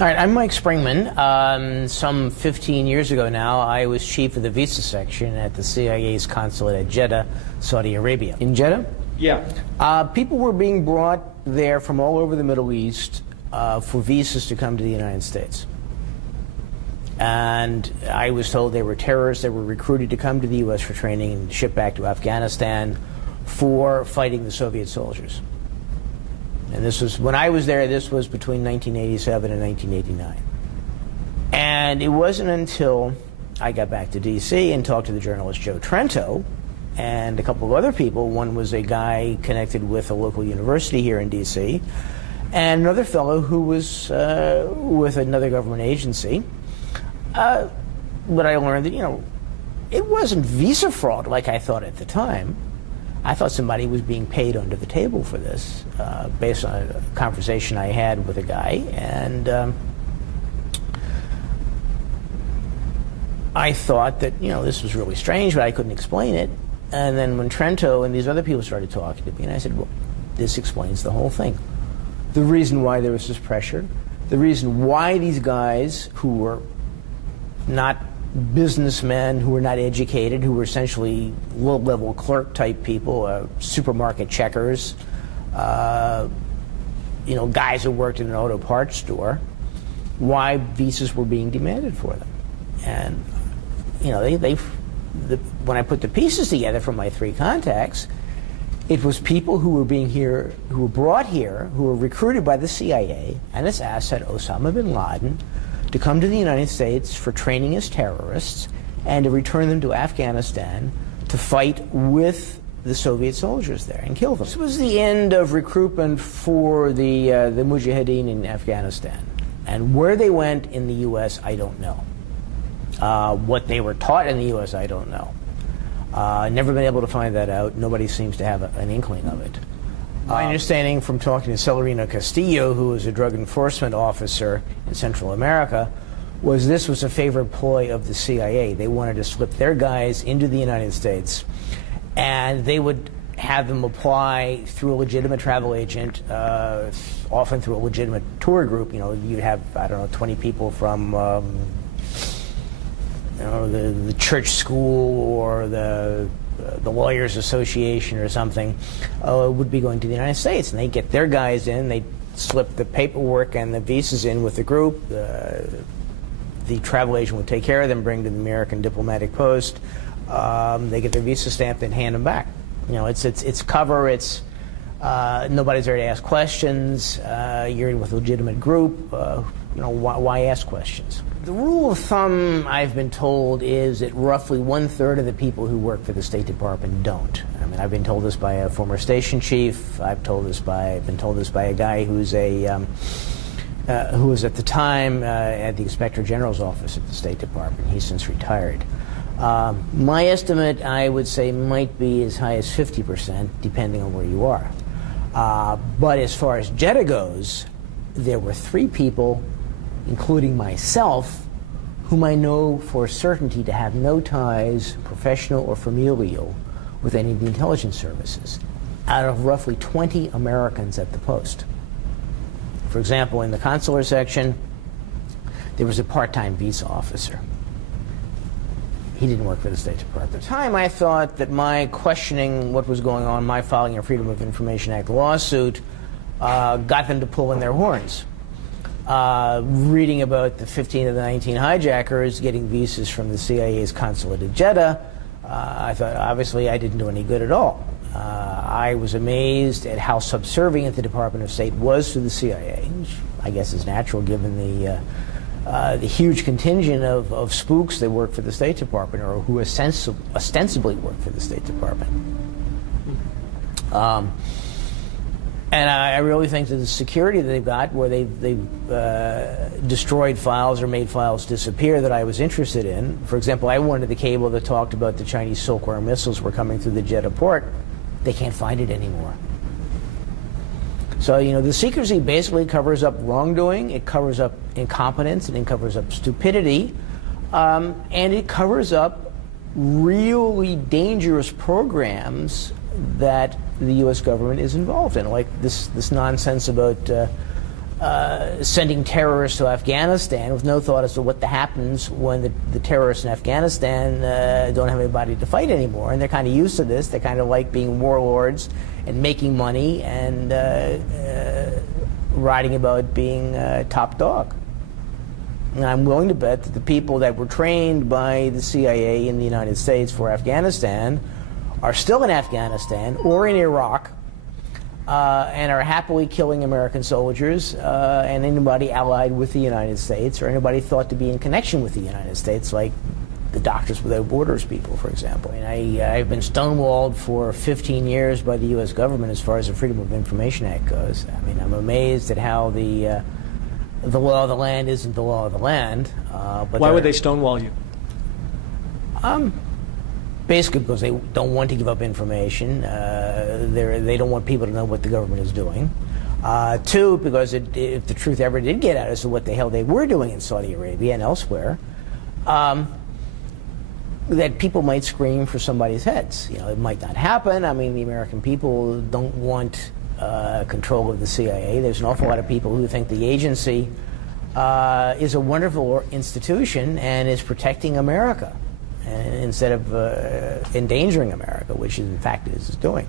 All right, I'm Mike Springmann. Some 15 years ago now, I was chief of the visa section at the CIA's consulate at Jeddah, Saudi Arabia. In Jeddah? Yeah. People were being brought there from all over the Middle East for visas to come to the United States. And I was told they were terrorists. They were recruited to come to the U.S. for training and shipped back to Afghanistan for fighting the Soviet soldiers. And this was, when I was there, this was between 1987 and 1989. And it wasn't until I got back to D.C. and talked to the journalist Joe Trento and a couple of other people. One was a guy connected with a local university here in D.C. and another fellow who was with another government agency. But I learned that, you know, it wasn't visa fraud like I thought at the time. I thought somebody was being paid under the table for this, based on a conversation I had with a guy. And I thought that, you know, this was really strange, but I couldn't explain it. And then when Trento and these other people started talking to me, and I said, well, this explains the whole thing. The reason why there was this pressure, the reason why these guys who were not businessmen, who were not educated, who were essentially low-level clerk-type people, supermarket checkers, you know, guys who worked in an auto parts store, why visas were being demanded for them. And, you know, when I put the pieces together from my three contacts, it was people who were who were brought here, who were recruited by the CIA and its asset Osama bin Laden, to come to the United States for training as terrorists and to return them to Afghanistan to fight with the Soviet soldiers there and kill them. This was the end of recruitment for the Mujahideen in Afghanistan. And where they went in the U.S., I don't know. What they were taught in the U.S., I don't know. Never been able to find that out. Nobody seems to have an inkling of it. My understanding from talking to Celerino Castillo, who was a drug enforcement officer in Central America, was this was a favorite ploy of the CIA. They wanted to slip their guys into the United States, and they would have them apply through a legitimate travel agent, often through a legitimate tour group. You know, you'd have, I don't know, 20 people from you know, the church school or the Lawyers Association or something, would be going to the United States, and they get their guys in, they slip the paperwork and the visas in with the group, the travel agent would take care of them, bring to the American diplomatic post, they get their visa stamped and hand them back. You know, it's cover, it's nobody's there to ask questions, you're with a legitimate group, you know, why ask questions? The rule of thumb, I've been told, is that roughly 1/3 of the people who work for the State Department don't. I mean, I've been told this by a former station chief. I've been told this by a guy who's who was at the time at the Inspector General's office at the State Department. He's since retired. My estimate, I would say, might be as high as 50%, depending on where you are. But as far as Jeddah goes, there were 3 people, including myself, whom I know for certainty to have no ties, professional or familial, with any of the intelligence services, out of roughly 20 Americans at the post. For example, in the consular section, there was a part-time visa officer. He didn't work for the State Department. At the time, I thought that my questioning what was going on, my filing a Freedom of Information Act lawsuit, got them to pull in their horns. Reading about the 15 of the 19 hijackers getting visas from the CIA's consulate at Jeddah, I thought, obviously, I didn't do any good at all. I was amazed at how subservient the Department of State was to the CIA, which I guess is natural given the huge contingent of spooks that work for the State Department or who ostensibly work for the State Department. And I really think that the security that they've got, where they've destroyed files or made files disappear that I was interested in. For example, I wanted the cable that talked about the Chinese Silkworm missiles were coming through the Jeddah port. They can't find it anymore. So, you know, the secrecy basically covers up wrongdoing, it covers up incompetence, and it covers up stupidity, and it covers up really dangerous programs that the U.S. government is involved in, like this nonsense about sending terrorists to Afghanistan with no thought as to what happens when the terrorists in Afghanistan don't have anybody to fight anymore. And they're kind of used to this. They kind of like being warlords and making money and writing about being top dog. And I'm willing to bet that the people that were trained by the CIA in the United States for Afghanistan are still in Afghanistan or in Iraq, and are happily killing American soldiers and anybody allied with the United States or anybody thought to be in connection with the United States, like the Doctors Without Borders people, for example. I mean, I've been stonewalled for 15 years by the U.S. government as far as the Freedom of Information Act goes. I mean, I'm amazed at how the law of the land isn't the law of the land. But why would they stonewall you? Basically because they don't want to give up information. They don't want people to know what the government is doing. Two, because if the truth ever did get out as to what the hell they were doing in Saudi Arabia and elsewhere, that people might scream for somebody's heads. You know, it might not happen. I mean, the American people don't want control of the CIA. There's an awful lot of people who think the agency is a wonderful institution and is protecting America, instead of endangering America, which in fact it is doing.